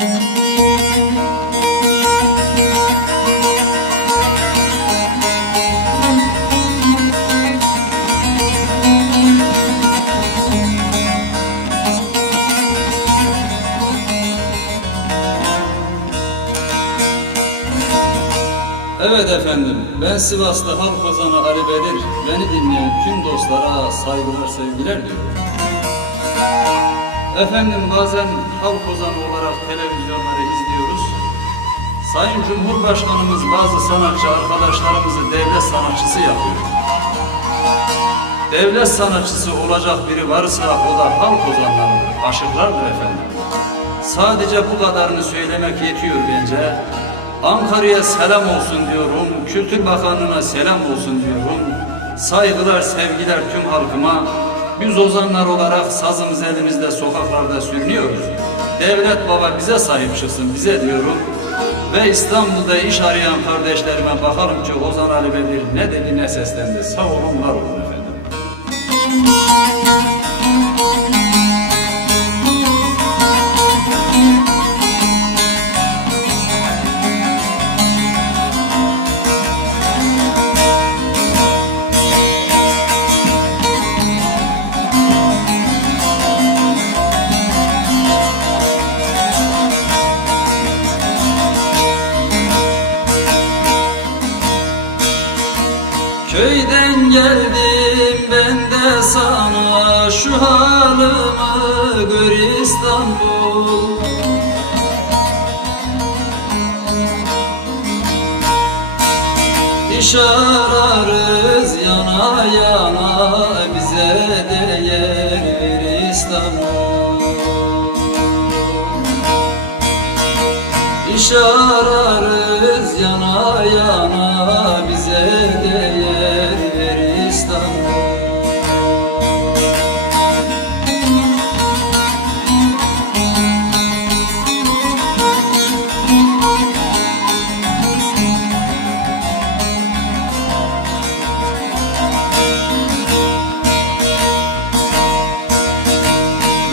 Evet efendim, ben Sivaslı halk ozanı Ali Bedir, beni dinleyen tüm dostlara saygılar, sevgiler diyorum. Efendim bazen halk ozanı olarak televizyonları izliyoruz. Sayın Cumhurbaşkanımız bazı sanatçı arkadaşlarımızı devlet sanatçısı yapıyor. Devlet sanatçısı olacak biri varsa o da halk ozanlarıdır, aşıklardır efendim. Sadece bu kadarını söylemek yetiyor bence. Ankara'ya selam olsun diyorum, Kültür Bakanlığı'na selam olsun diyorum. Saygılar, sevgiler tüm halkıma. Biz ozanlar olarak sazımız elimizde sokaklarda sürünüyoruz. Devlet baba bize sahip çıksın, bize diyorum. Ve İstanbul'da iş arayan kardeşlerime bakalım ki Ozan Ali Bedir ne dedi ne seslendi. Sağ olun, var olun efendim. Köyden geldim ben de sana, şu halımı gör İstanbul. İş ararız yana yana, bize de yer ver İstanbul. İş ararız yana yana, bize de yer ver İstanbul.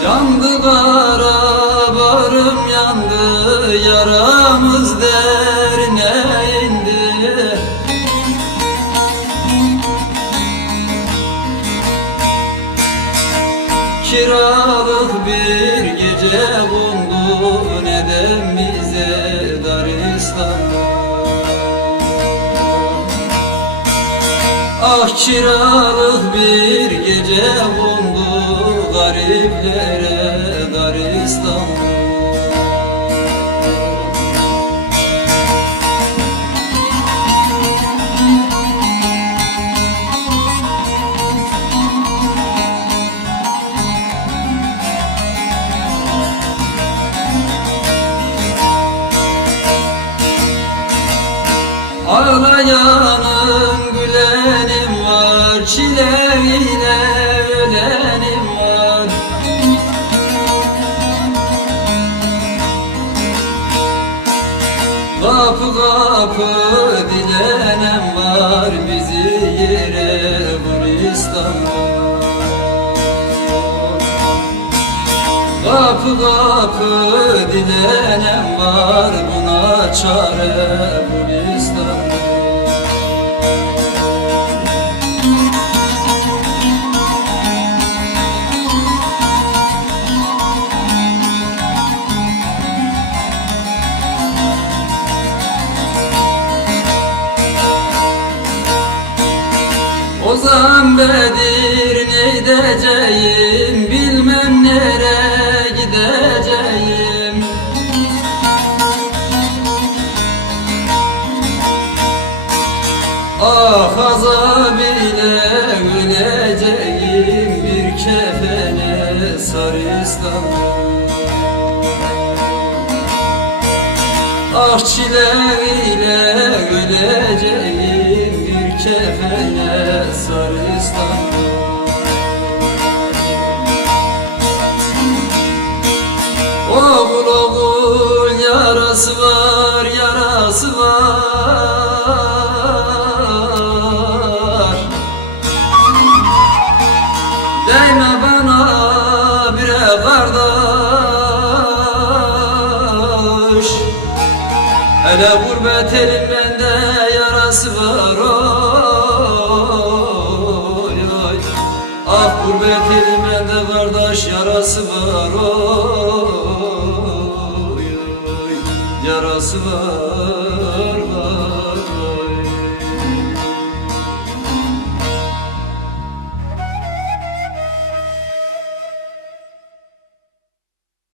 Yandı kara barım yandı, yaramız derine indi. Kiralık bir gece buldu, neden bize dar İstanbul? Ah kiralık bir gece buldu, gariplere dar İstanbul. Ağlayanım gülenim var, çileyle ölenim var. Kapı kapı dilenem var, bizi yere vur İstanbul. Kapı kapı dilenem var, buna çare bul İstanbul. Ozan Bedir ne edeceğim, bilmem nereye gideceğim. Ah azab ile öleceğim, bir kefene sar İstanbul. Ah çile ile öleceğim, bir kefene sar İstanbul. Oğul oğul yarası var, yarası var. Değme bana bre kardeş. Hele gurbet elin bende yarası var oy oy. Ah gurbet elin bende kardeş yarası var oy oy. Yarası var.